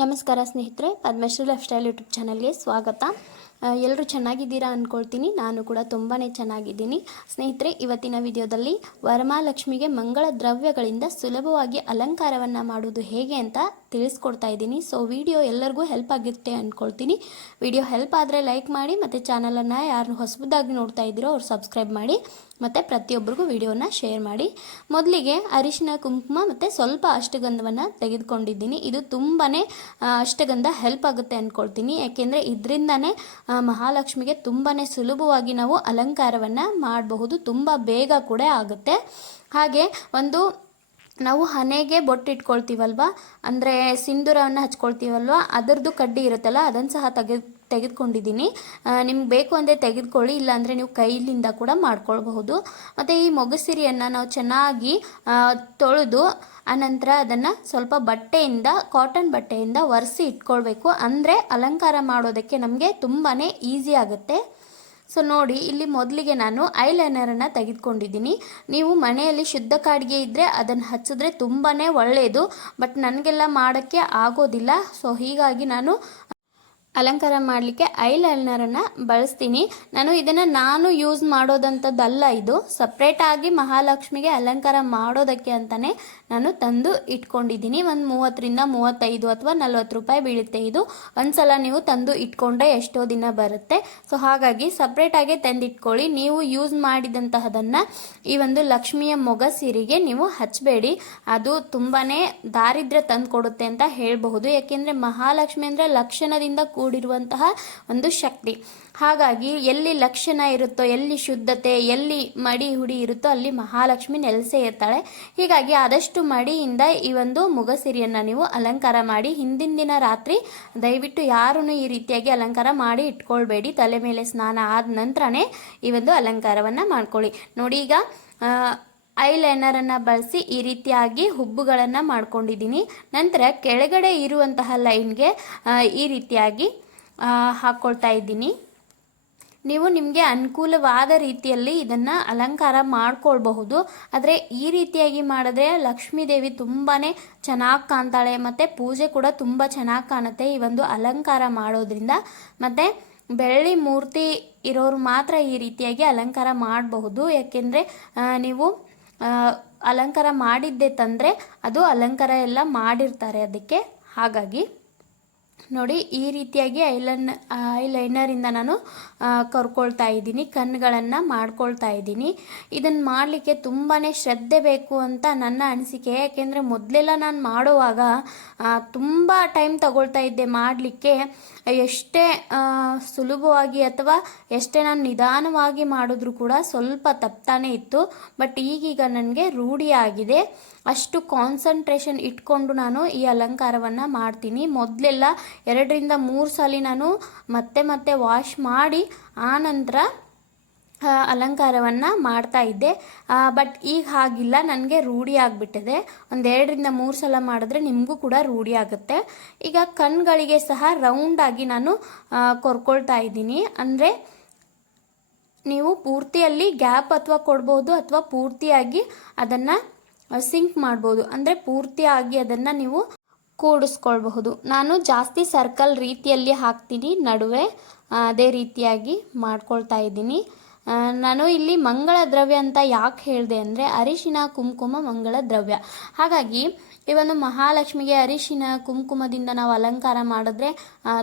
ನಮಸ್ಕಾರ ಸ್ನೇಹಿತರೆ Padmashri life style YouTube ಚಾನಲ್ಗೆ ಸ್ವಾಗತ. ಎಲ್ಲರೂ ಚೆನ್ನಾಗಿದ್ದೀರಾ ಅಂದ್ಕೊಳ್ತೀನಿ ನಾನು ಕೂಡ ತುಂಬಾ ಚೆನ್ನಾಗಿದ್ದೀನಿ. ಸ್ನೇಹಿತರೆ, ಇವತ್ತಿನ ವಿಡಿಯೋದಲ್ಲಿ ವರಮಹಾಲಕ್ಷ್ಮಿಗೆ ಮಂಗಳ ದ್ರವ್ಯಗಳಿಂದ ಸುಲಭವಾಗಿ ಅಲಂಕಾರವನ್ನು ಮಾಡುವುದು ಹೇಗೆ ಅಂತ ತಿಳಿಸ್ಕೊಡ್ತಾ ಇದ್ದೀನಿ. ಸೊ ವಿಡಿಯೋ ಎಲ್ಲರಿಗೂ ಹೆಲ್ಪ್ ಆಗುತ್ತೆ ಅಂದ್ಕೊಳ್ತೀನಿ ವಿಡಿಯೋ ಹೆಲ್ಪ್ ಆದರೆ ಲೈಕ್ ಮಾಡಿ, ಮತ್ತು ಚಾನಲನ್ನು ಯಾರು ಹೊಸದಾಗಿ ನೋಡ್ತಾ ಇದ್ದೀರೋ ಅವ್ರು ಸಬ್ಸ್ಕ್ರೈಬ್ ಮಾಡಿ, ಮತ್ತು ಪ್ರತಿಯೊಬ್ಬರಿಗೂ ವಿಡಿಯೋನ ಶೇರ್ ಮಾಡಿ. ಮೊದಲಿಗೆ ಅರಿಶಿನ, ಕುಂಕುಮ, ಮತ್ತು ಸ್ವಲ್ಪ ಅಷ್ಟಗಂಧವನ್ನು ತೆಗೆದುಕೊಂಡಿದ್ದೀನಿ. ಇದು ತುಂಬಾ ಅಷ್ಟಗಂಧ ಹೆಲ್ಪ್ ಆಗುತ್ತೆ ಅಂದ್ಕೊಳ್ತೀನಿ ಯಾಕೆಂದರೆ ಇದರಿಂದನೇ ಮಹಾಲಕ್ಷ್ಮಿಗೆ ತುಂಬಾ ಸುಲಭವಾಗಿ ನಾವು ಅಲಂಕಾರವನ್ನು ಮಾಡಬಹುದು. ತುಂಬ ಬೇಗ ಕೂಡ ಆಗುತ್ತೆ. ಹಾಗೆ ಒಂದು ನಾವು ಹಣೆಗೆ ಬೊಟ್ಟು ಇಟ್ಕೊಳ್ತೀವಲ್ವ ಅಂದರೆ ಸಿಂಧೂರವನ್ನು ಹಚ್ಕೊಳ್ತೀವಲ್ವ? ಅದರದ್ದು ಕಡ್ಡಿ ಇರುತ್ತಲ್ಲ ಅದನ್ನು ಸಹ ತೆಗೆದು ತೆಗೆದುಕೊಂಡಿದ್ದೀನಿ. ನಿಮ್ಗೆ ಬೇಕು ಅಂದರೆ ತೆಗೆದುಕೊಳ್ಳಿ, ಇಲ್ಲಾಂದರೆ ನೀವು ಕೈಲಿಂದ ಕೂಡ ಮಾಡ್ಕೊಳ್ಬಹುದು. ಮತ್ತು ಈ ಮೊಗಸಿರಿಯನ್ನು ನಾವು ಚೆನ್ನಾಗಿ ತೊಳೆದು, ಆನಂತರ ಅದನ್ನು ಸ್ವಲ್ಪ ಬಟ್ಟೆಯಿಂದ ಕಾಟನ್ ಬಟ್ಟೆಯಿಂದ ಒರೆಸಿ ಇಟ್ಕೊಳ್ಬೇಕು. ಅಂದರೆ ಅಲಂಕಾರ ಮಾಡೋದಕ್ಕೆ ನಮಗೆ ತುಂಬಾ ಈಸಿ ಆಗುತ್ತೆ. ಸೊ ನೋಡಿ, ಇಲ್ಲಿ ಮೊದಲಿಗೆ ನಾನು ಐಲೈನರನ್ನು ತೆಗೆದುಕೊಂಡಿದ್ದೀನಿ. ನೀವು ಮನೆಯಲ್ಲಿ ಶುದ್ಧ ಕಾಡಿಗೆ ಇದ್ದರೆ ಅದನ್ನು ಹಚ್ಚಿದ್ರೆ ತುಂಬಾ ಒಳ್ಳೆಯದು ಬಟ್ ನನಗೆಲ್ಲ ಮಾಡೋಕ್ಕೆ ಆಗೋದಿಲ್ಲ. ಸೊ ಹೀಗಾಗಿ ನಾನು ಅಲಂಕಾರ ಮಾಡಲಿಕ್ಕೆ ಐಲೈನರನ್ನು ಬಳಸ್ತೀನಿ. ನಾನು ಇದನ್ನು ನಾನು ಯೂಸ್ ಮಾಡೋದಂಥದ್ದಲ್ಲ ಇದು. ಸಪ್ರೇಟಾಗಿ ಮಹಾಲಕ್ಷ್ಮಿಗೆ ಅಲಂಕಾರ ಮಾಡೋದಕ್ಕೆ ಅಂತಲೇ ನಾನು ತಂದು ಇಟ್ಕೊಂಡಿದ್ದೀನಿ. ಒಂದು ಮೂವತ್ತರಿಂದ ಮೂವತ್ತೈದು ಅಥವಾ ನಲ್ವತ್ತು ರೂಪಾಯಿ ಬೀಳುತ್ತೆ ಇದು. ಒಂದ್ಸಲ ನೀವು ತಂದು ಇಟ್ಕೊಂಡ್ರೆ ಎಷ್ಟೋ ದಿನ ಬರುತ್ತೆ. ಸೊ ಹಾಗಾಗಿ ಸಪ್ರೇಟಾಗಿ ತಂದಿಟ್ಕೊಳ್ಳಿ. ನೀವು ಯೂಸ್ ಮಾಡಿದಂತಹದನ್ನು ಈ ಒಂದು ಲಕ್ಷ್ಮಿಯ ಮೊಗ ಸೀರೆಗೆ ನೀವು ಹಚ್ಚಬೇಡಿ ಅದು ತುಂಬಾ ದಾರಿದ್ರ್ಯ ತಂದು ಕೊಡುತ್ತೆ ಅಂತ ಹೇಳಬಹುದು. ಯಾಕೆಂದರೆ ಮಹಾಲಕ್ಷ್ಮಿ ಅಂದರೆ ಲಕ್ಷಣದಿಂದ ಕೂಡಿರುವಂತಹ ಒಂದು ಶಕ್ತಿ. ಹಾಗಾಗಿ ಎಲ್ಲಿ ಲಕ್ಷಣ ಇರುತ್ತೋ, ಎಲ್ಲಿ ಶುದ್ಧತೆ, ಎಲ್ಲಿ ಮಡಿ ಹುಡಿ ಇರುತ್ತೋ ಅಲ್ಲಿ ಮಹಾಲಕ್ಷ್ಮಿ ನೆಲೆಸೇ ಇರ್ತಾಳೆ. ಹೀಗಾಗಿ ಆದಷ್ಟು ಮಡಿಯಿಂದ ಈ ಒಂದು ಮುಗಸಿರಿಯನ್ನು ನೀವು ಅಲಂಕಾರ ಮಾಡಿ, ಹಿಂದಿನ ದಿನ ರಾತ್ರಿ ದಯವಿಟ್ಟು ಯಾರೂ ಈ ರೀತಿಯಾಗಿ ಅಲಂಕಾರ ಮಾಡಿ ಇಟ್ಕೊಳ್ಬೇಡಿ. ತಲೆ ಮೇಲೆ ಸ್ನಾನ ಆದ ನಂತರನೇ ಈ ಒಂದು ಅಲಂಕಾರವನ್ನು ಮಾಡ್ಕೊಳ್ಳಿ. ನೋಡಿ ಈಗ ಐಲೈನರನ್ನು ಬಳಸಿ ಈ ರೀತಿಯಾಗಿ ಹುಬ್ಬುಗಳನ್ನು ಮಾಡ್ಕೊಂಡಿದ್ದೀನಿ. ನಂತರ ಕೆಳಗಡೆ ಇರುವಂತಹ ಲೈನ್ಗೆ ಈ ರೀತಿಯಾಗಿ ಹಾಕ್ಕೊಳ್ತಾ ಇದ್ದೀನಿ. ನೀವು ನಿಮಗೆ ಅನುಕೂಲವಾದ ರೀತಿಯಲ್ಲಿ ಇದನ್ನು ಅಲಂಕಾರ ಮಾಡ್ಕೊಳ್ಬಹುದು. ಆದರೆ ಈ ರೀತಿಯಾಗಿ ಮಾಡಿದ್ರೆ ಲಕ್ಷ್ಮೀ ದೇವಿ ತುಂಬಾ ಚೆನ್ನಾಗಿ ಕಾಣ್ತಾಳೆ, ಮತ್ತು ಪೂಜೆ ಕೂಡ ತುಂಬ ಚೆನ್ನಾಗಿ ಕಾಣುತ್ತೆ ಈ ಒಂದು ಅಲಂಕಾರ ಮಾಡೋದ್ರಿಂದ. ಮತ್ತು ಬೆಳ್ಳಿ ಮೂರ್ತಿ ಇರೋರು ಮಾತ್ರ ಈ ರೀತಿಯಾಗಿ ಅಲಂಕಾರ ಮಾಡಬಹುದು. ಯಾಕೆಂದರೆ ನೀವು ಅಲಂಕಾರ ಮಾಡಿದ್ದೆ ತಂದರೆ ಅದು ಅಲಂಕಾರ ಎಲ್ಲ ಮಾಡಿರ್ತಾರೆ ಅದಕ್ಕೆ. ಹಾಗಾಗಿ ನೋಡಿ, ಈ ರೀತಿಯಾಗಿ ಐಲನ್ ಐಲೈನರಿಂದ ನಾನು ಕರ್ಕೊಳ್ತಾ ಇದ್ದೀನಿ ಕಣ್ಣುಗಳನ್ನು ಮಾಡ್ಕೊಳ್ತಾ ಇದ್ದೀನಿ. ಇದನ್ನು ಮಾಡಲಿಕ್ಕೆ ತುಂಬಾ ಶ್ರದ್ಧೆ ಬೇಕು ಅಂತ ನನ್ನ ಅನಿಸಿಕೆ. ಯಾಕೆಂದರೆ ಮೊದಲೆಲ್ಲ ನಾನು ಮಾಡುವಾಗ ತುಂಬ ಟೈಮ್ ತಗೊಳ್ತಾ ಇದ್ದೆ ಮಾಡಲಿಕ್ಕೆ. ಎಷ್ಟೇ ಸುಲಭವಾಗಿ ಅಥವಾ ಎಷ್ಟೇ ನಾನು ನಿಧಾನವಾಗಿ ಮಾಡಿದ್ರೂ ಕೂಡ ಸ್ವಲ್ಪ ತಪ್ತಾನೆ ಇತ್ತು. ಬಟ್ ಈಗೀಗ ನನಗೆ ರೂಢಿಯಾಗಿದೆ. ಅಷ್ಟು ಕಾನ್ಸಂಟ್ರೇಷನ್ ಇಟ್ಕೊಂಡು ನಾನು ಈ ಅಲಂಕಾರವನ್ನು ಮಾಡ್ತೀನಿ. ಮೊದಲೆಲ್ಲ ಎರಡರಿಂದ ಮೂರು ಸಲ ನಾನು ಮತ್ತೆ ಮತ್ತೆ ವಾಶ್ ಮಾಡಿ ಆನಂತರ ಅಲಂಕಾರವನ್ನು ಮಾಡ್ತಾ ಇದ್ದೆ. ಬಟ್ ಈಗ ಹಾಗಿಲ್ಲ. ನನಗೆ ರೂಢಿ ಆಗಿಬಿಟ್ಟಿದೆ. ಒಂದೆರಡರಿಂದ ಮೂರು ಸಲ ಮಾಡಿದ್ರೆ ನಿಮಗೂ ಕೂಡ ರೂಢಿ ಆಗುತ್ತೆ. ಈಗ ಕಣ್ಗಳಿಗೆ ಸಹ ರೌಂಡಾಗಿ ನಾನು ಕೊರ್ಕೊಳ್ತಾ ಇದ್ದೀನಿ. ಅಂದರೆ ನೀವು ಪೂರ್ತಿಯಲ್ಲಿ ಗ್ಯಾಪ್ ಅಥವಾ ಕೊಡ್ಬೋದು ಅಥವಾ ಪೂರ್ತಿಯಾಗಿ ಅದನ್ನು ಸಿಂಕ್ ಮಾಡ್ಬೋದು. ಅಂದರೆ ಪೂರ್ತಿಯಾಗಿ ಅದನ್ನು ನೀವು ಕೂಡಿಸ್ಕೊಳ್ಬಹುದು. ನಾನು ಜಾಸ್ತಿ ಸರ್ಕಲ್ ರೀತಿಯಲ್ಲಿ ಹಾಕ್ತೀನಿ, ನಡುವೆ ಅದೇ ರೀತಿಯಾಗಿ ಮಾಡ್ಕೊಳ್ತಾ ಇದ್ದೀನಿ. ನಾನು ಇಲ್ಲಿ ಮಂಗಳ ದ್ರವ್ಯ ಅಂತ ಯಾಕೆ ಹೇಳಿದೆ ಅಂದರೆ ಅರಿಶಿನ, ಕುಂಕುಮ, ಮಂಗಳ ದ್ರವ್ಯ. ಹಾಗಾಗಿ ಈ ಒಂದು ಮಹಾಲಕ್ಷ್ಮಿಗೆ ಅರಿಶಿನ ಕುಂಕುಮದಿಂದ ನಾವು ಅಲಂಕಾರ ಮಾಡಿದ್ರೆ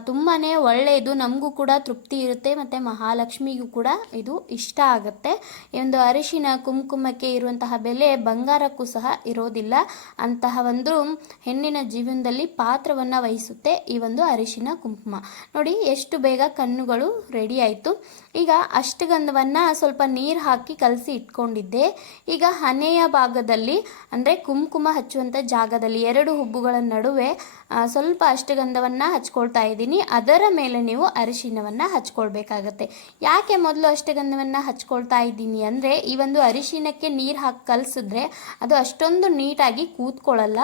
ತುಂಬಾ ಒಳ್ಳೆಯದು. ನಮಗೂ ಕೂಡ ತೃಪ್ತಿ ಇರುತ್ತೆ, ಮತ್ತು ಮಹಾಲಕ್ಷ್ಮಿಗೂ ಕೂಡ ಇದು ಇಷ್ಟ ಆಗುತ್ತೆ. ಈ ಒಂದು ಅರಿಶಿನ ಕುಂಕುಮಕ್ಕೆ ಇರುವಂತಹ ಬೆಲೆ ಬಂಗಾರಕ್ಕೂ ಸಹ ಇರೋದಿಲ್ಲ. ಅಂತಹ ಒಂದು ಹೆಣ್ಣಿನ ಜೀವನದಲ್ಲಿ ಪಾತ್ರವನ್ನು ವಹಿಸುತ್ತೆ ಈ ಒಂದು ಅರಿಶಿನ ಕುಂಕುಮ. ನೋಡಿ, ಎಷ್ಟು ಬೇಗ ಕಣ್ಣುಗಳು ರೆಡಿ ಆಯಿತು. ಈಗ ಅಷ್ಟಗಂಧವನ್ನು ಸ್ವಲ್ಪ ನೀರು ಹಾಕಿ ಕಲಸಿ ಇಟ್ಕೊಂಡಿದ್ದೆ. ಈಗ ಹನೆಯ ಭಾಗದಲ್ಲಿ, ಅಂದರೆ ಕುಂಕುಮ ಹಚ್ಚುವಂಥ ಜಾಗದಲ್ಲಿ ಎರಡು ಹುಬ್ಬುಗಳ ನಡುವೆ ಸ್ವಲ್ಪ ಅಷ್ಟಗಂಧವನ್ನು ಹಚ್ಕೊಳ್ತಾ ಇದ್ದೀನಿ. ಅದರ ಮೇಲೆ ನೀವು ಅರಿಶಿನವನ್ನು ಹಚ್ಕೊಳ್ಬೇಕಾಗತ್ತೆ. ಯಾಕೆ ಮೊದಲು ಅಷ್ಟಗಂಧವನ್ನು ಹಚ್ಕೊಳ್ತಾ ಇದ್ದೀನಿ ಅಂದರೆ, ಈ ಒಂದು ಅರಿಶಿನಕ್ಕೆ ನೀರು ಹಾಕಿ ಕಲಸಿದ್ರೆ ಅದು ಅಷ್ಟೊಂದು ನೀಟಾಗಿ ಕೂತ್ಕೊಳ್ಳಲ್ಲ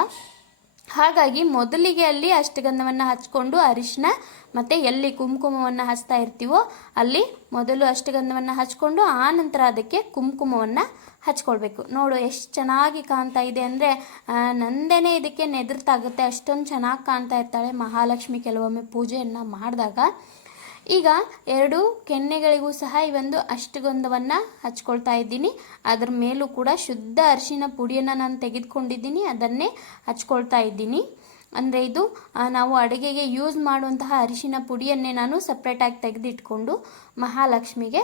ಹಾಗಾಗಿ ಮೊದಲಿಗೆ ಅಲ್ಲಿ ಅಷ್ಟಗಂಧವನ್ನು ಹಚ್ಕೊಂಡು ಅರಿಶಿನ ಮತ್ತು ಎಲ್ಲಿ ಕುಂಕುಮವನ್ನು ಹಚ್ತಾ ಇರ್ತೀವೋ ಅಲ್ಲಿ ಮೊದಲು ಅಷ್ಟಗಂಧವನ್ನು ಹಚ್ಕೊಂಡು ಆ ನಂತರ ಅದಕ್ಕೆ ಕುಂಕುಮವನ್ನು ಹಚ್ಕೊಳ್ಬೇಕು. ನೋಡು ಎಷ್ಟು ಚೆನ್ನಾಗಿ ಕಾಣ್ತಾ ಇದೆ ಅಂದರೆ ನಂದೇನೆ ಇದಕ್ಕೆ ನೆದರ್ತಾಗುತ್ತೆ. ಅಷ್ಟೊಂದು ಚೆನ್ನಾಗಿ ಕಾಣ್ತಾ ಇರ್ತಾಳೆ ಮಹಾಲಕ್ಷ್ಮಿ. ಕೆಲವೊಮ್ಮೆ ಪೂಜೆಯನ್ನು ಮಾಡಿದಾಗ ಈಗ ಎರಡು ಕೆನ್ನೆಗಳಿಗೂ ಸಹ ಈ ಒಂದು ಅಷ್ಟಗಂಧವನ್ನು ಹಚ್ಕೊಳ್ತಾ ಇದ್ದೀನಿ. ಅದರ ಮೇಲೂ ಕೂಡ ಶುದ್ಧ ಅರಿಶಿನ ಪುಡಿಯನ್ನು ನಾನು ತೆಗೆದುಕೊಂಡಿದ್ದೀನಿ. ಅದನ್ನೇ ಹಚ್ಕೊಳ್ತಾ ಇದ್ದೀನಿ. ಅಂದರೆ ಇದು ನಾವು ಅಡುಗೆಗೆ ಯೂಸ್ ಮಾಡುವಂತಹ ಅರಿಶಿನ ಪುಡಿಯನ್ನೇ ನಾನು ಸಪ್ರೇಟಾಗಿ ತೆಗೆದಿಟ್ಕೊಂಡು ಮಹಾಲಕ್ಷ್ಮಿಗೆ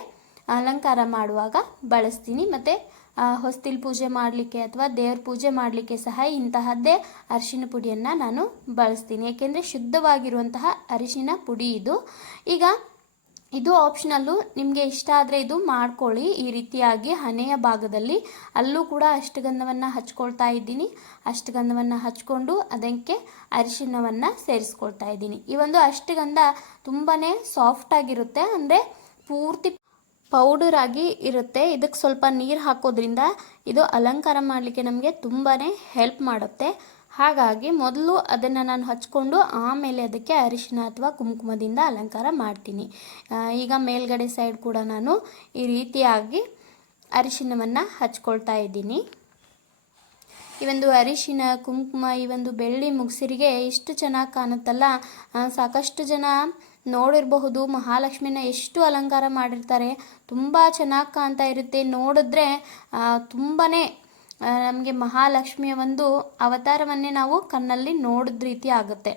ಅಲಂಕಾರ ಮಾಡುವಾಗ ಬಳಸ್ತೀನಿ. ಮತ್ತು ಹೊಸ್ತಿಲ್ ಪೂಜೆ ಮಾಡಲಿಕ್ಕೆ ಅಥವಾ ದೇವ್ರ ಪೂಜೆ ಮಾಡಲಿಕ್ಕೆ ಸಹ ಇಂತಹದ್ದೇ ಅರಿಶಿನ ಪುಡಿಯನ್ನು ನಾನು ಬಳಸ್ತೀನಿ. ಏಕೆಂದರೆ ಶುದ್ಧವಾಗಿರುವಂತಹ ಅರಿಶಿನ ಪುಡಿ ಇದು. ಈಗ ಇದು ಆಪ್ಷನಲ್ಲು ನಿಮಗೆ ಇಷ್ಟ ಆದರೆ ಇದು ಮಾಡ್ಕೊಳ್ಳಿ. ಈ ರೀತಿಯಾಗಿ ಹಣೆಯ ಭಾಗದಲ್ಲಿ ಅಲ್ಲೂ ಕೂಡ ಅಷ್ಟಗಂಧವನ್ನು ಹಚ್ಕೊಳ್ತಾ ಇದ್ದೀನಿ. ಅಷ್ಟಗಂಧವನ್ನು ಹಚ್ಕೊಂಡು ಅದಕ್ಕೆ ಅರಿಶಿನವನ್ನು ಸೇರಿಸ್ಕೊಳ್ತಾ ಇದ್ದೀನಿ. ಈ ಒಂದು ಅಷ್ಟಗಂಧ ತುಂಬಾ ಸಾಫ್ಟಾಗಿರುತ್ತೆ ಅಂದರೆ ಪೂರ್ತಿ ಪೌಡರ್ ಆಗಿ ಇರುತ್ತೆ. ಇದಕ್ಕೆ ಸ್ವಲ್ಪ ನೀರು ಹಾಕೋದ್ರಿಂದ ಇದು ಅಲಂಕಾರ ಮಾಡಲಿಕ್ಕೆ ನಮಗೆ ತುಂಬಾ ಹೆಲ್ಪ್ ಮಾಡುತ್ತೆ. ಹಾಗಾಗಿ ಮೊದಲು ಅದನ್ನು ನಾನು ಹಚ್ಕೊಂಡು ಆಮೇಲೆ ಅದಕ್ಕೆ ಅರಿಶಿನ ಅಥವಾ ಕುಂಕುಮದಿಂದ ಅಲಂಕಾರ ಮಾಡ್ತೀನಿ. ಈಗ ಮೇಲ್ಗಡೆ ಸೈಡ್ ಕೂಡ ನಾನು ಈ ರೀತಿಯಾಗಿ ಅರಿಶಿನವನ್ನು ಹಚ್ಕೊಳ್ತಾ ಇದ್ದೀನಿ. ಈ ಒಂದು ಅರಿಶಿನ, ಕುಂಕುಮ ಈ ಒಂದು ಬೆಳ್ಳಿ ಮುಗ್ಸಿರಿಗೆ ಇಷ್ಟು ಚೆನ್ನಾಗಿ ಕಾಣುತ್ತಲ್ಲ? ಸಾಕಷ್ಟು ಜನ ನೋಡಿರಬಹುದು, ಮಹಾಲಕ್ಷ್ಮಿನ ಎಷ್ಟು ಅಲಂಕಾರ ಮಾಡಿರ್ತಾರೆ. ತುಂಬ ಚೆನ್ನಾಗಿ ಕಾಣ್ತಾ ಇರುತ್ತೆ. ನೋಡಿದ್ರೆ ತುಂಬಾ ನಮಗೆ ಮಹಾಲಕ್ಷ್ಮಿಯ ಒಂದು ಅವತಾರವನ್ನೇ ನಾವು ಕಣ್ಣಲ್ಲಿ ನೋಡಿದ ರೀತಿ ಆಗುತ್ತೆ.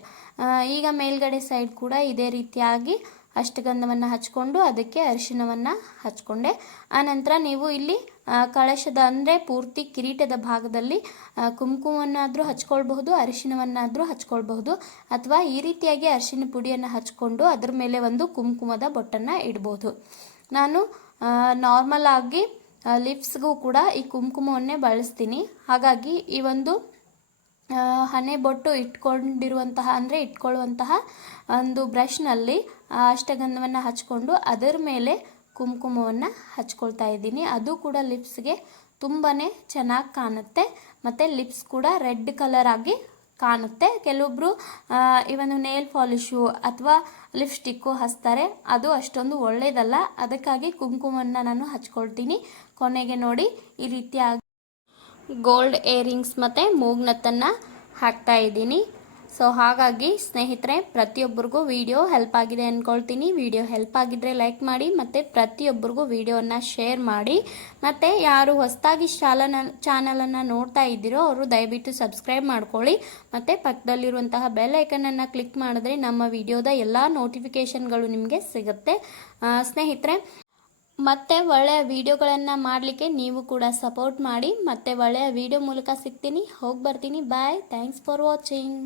ಈಗ ಮೇಲ್ಗಡೆ ಸೈಡ್ ಕೂಡ ಇದೇ ರೀತಿಯಾಗಿ ಅಷ್ಟಗಂಧವನ್ನು ಹಚ್ಕೊಂಡು ಅದಕ್ಕೆ ಅರಿಶಿಣವನ್ನು ಹಚ್ಕೊಂಡೆ. ಆನಂತರ ನೀವು ಇಲ್ಲಿ ಕಳಶದ ಅಂದರೆ ಪೂರ್ತಿ ಕಿರೀಟದ ಭಾಗದಲ್ಲಿ ಕುಂಕುಮವನ್ನಾದರೂ ಹಚ್ಕೊಳ್ಬಹುದು, ಅರಿಶಿಣವನ್ನಾದರೂ ಹಚ್ಕೊಳ್ಬಹುದು. ಅಥವಾ ಈ ರೀತಿಯಾಗಿ ಅರಿಶಿನ ಪುಡಿಯನ್ನು ಹಚ್ಕೊಂಡು ಅದ್ರ ಮೇಲೆ ಒಂದು ಕುಂಕುಮದ ಬೊಟ್ಟನ್ನು ಇಡ್ಬೋದು. ನಾನು ನಾರ್ಮಲ್ ಆಗಿ ಲಿಪ್ಸ್ಗೂ ಕೂಡ ಈ ಕುಂಕುಮವನ್ನೇ ಬಳಸ್ತೀನಿ. ಹಾಗಾಗಿ ಈ ಒಂದು ಹಣೆ ಬೊಟ್ಟು ಇಟ್ಕೊಂಡಿರುವಂತಹ, ಅಂದರೆ ಇಟ್ಕೊಳ್ಳುವಂತಹ ಒಂದು ಬ್ರಷ್ನಲ್ಲಿ ಅಷ್ಟಗಂಧವನ್ನು ಹಚ್ಕೊಂಡು ಅದರ ಮೇಲೆ ಕುಂಕುಮವನ್ನು ಹಚ್ಕೊಳ್ತಾ ಇದ್ದೀನಿ. ಅದು ಕೂಡ ಲಿಪ್ಸ್ಗೆ ತುಂಬಾ ಚೆನ್ನಾಗಿ ಕಾಣುತ್ತೆ. ಮತ್ತು ಲಿಪ್ಸ್ ಕೂಡ ರೆಡ್ ಕಲರ್ ಆಗಿ ಕಾಣುತ್ತೆ. ಕೆಲವೊಬ್ಬರು ಒಂದು ನೇಲ್ ಪಾಲಿಶು ಅಥವಾ ಲಿಪ್ಸ್ಟಿಕ್ಕು ಹಚ್ತಾರೆ. ಅದು ಅಷ್ಟೊಂದು ಒಳ್ಳೆಯದಲ್ಲ ಅದಕ್ಕಾಗಿ ಕುಂಕುಮವನ್ನು ನಾನು ಹಚ್ಕೊಳ್ತೀನಿ. ಕೊನೆಗೆ ನೋಡಿ ಈ ರೀತಿಯಾಗಿ ಗೋಲ್ಡ್ ಏರಿಂಗ್ಸ್ ಮತ್ತು ಮೂಗ್ನತ್ತನ್ನು ಹಾಕ್ತಾ ಇದ್ದೀನಿ. ಸೊ ಹಾಗಾಗಿ ಸ್ನೇಹಿತರೆ, ಪ್ರತಿಯೊಬ್ಬರಿಗೂ ವಿಡಿಯೋ ಹೆಲ್ಪ್ ಆಗಿದೆ ಅಂದ್ಕೊಳ್ತೀನಿ ವಿಡಿಯೋ ಹೆಲ್ಪ್ ಆಗಿದ್ದರೆ ಲೈಕ್ ಮಾಡಿ, ಮತ್ತು ಪ್ರತಿಯೊಬ್ಬರಿಗೂ ವಿಡಿಯೋನ ಶೇರ್ ಮಾಡಿ. ಮತ್ತು ಯಾರು ಹೊಸದಾಗಿ ಚಾಲನ ಚಾನಲನ್ನು ನೋಡ್ತಾ ಇದ್ದೀರೋ, ಅವರು ದಯವಿಟ್ಟು ಸಬ್ಸ್ಕ್ರೈಬ್ ಮಾಡ್ಕೊಳ್ಳಿ. ಮತ್ತು ಪಕ್ಕದಲ್ಲಿರುವಂತಹ ಬೆಲ್ ಐಕನನ್ನು ಕ್ಲಿಕ್ ಮಾಡಿದ್ರೆ ನಮ್ಮ ವಿಡಿಯೋದ ಎಲ್ಲ ನೋಟಿಫಿಕೇಷನ್ಗಳು ನಿಮಗೆ ಸಿಗುತ್ತೆ. ಸ್ನೇಹಿತರೆ ಮತ್ತೆ ಒಳ್ಳೆಯ ವಿಡಿಯೋಗಳನ್ನು ಮಾಡಲಿಕ್ಕೆ ನೀವು ಕೂಡ ಸಪೋರ್ಟ್ ಮಾಡಿ. ಮತ್ತೆ ಒಳ್ಳೆಯ ವಿಡಿಯೋ ಮೂಲಕ ಸಿಗ್ತೀನಿ. ಹೋಗಿ ಬರ್ತೀನಿ. Bye thanks for watching